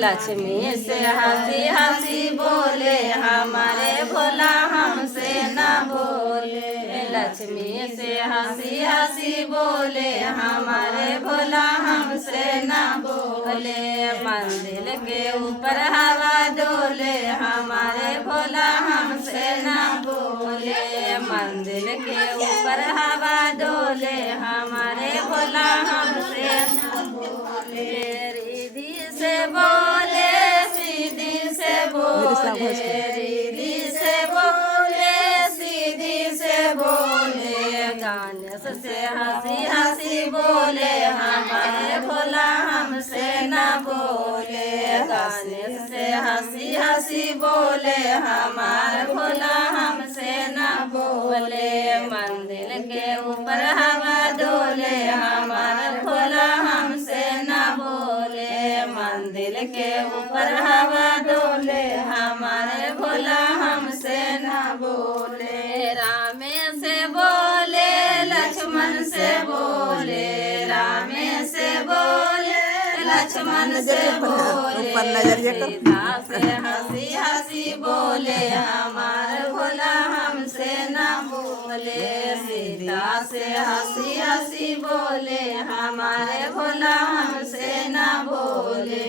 लक्ष्मी से हंसी हंसी बोले हमारे भोला हमसे न बोले। लक्ष्मी से हंसी हंसी बोले हमारे भोला हमसे न बोले। मंदिर के ऊपर हवा डोले हमारे भोला हमसे न बोले। मंदिर के ऊपर हवा डोले हमारे भोला हमसे न बोले। रिद्धि से बोले सीधी से बोले, रिद्धि से बोले सीधी से बोले। गणेश से हंसी हंसी बोले हमारे भोला हमसे न बोले। गणेश से हंसी हंसी बोले हमारे भोला हमसे न बोले। मंदिर के ऊपर हवा डोले हमारे भोला हमसे न बोले। मंदिर के ऊपर हवा डोले हमारे भोला हमसे न बोले। राम से बोले लक्ष्मण से बोले, राम से बोले लक्ष्मण से बोले। सीता से हंसी हंसी बोले हमारे भोला हमसे न बोले। सीता से हंसी हंसी बोले हमारे भोला हमसे न बोले।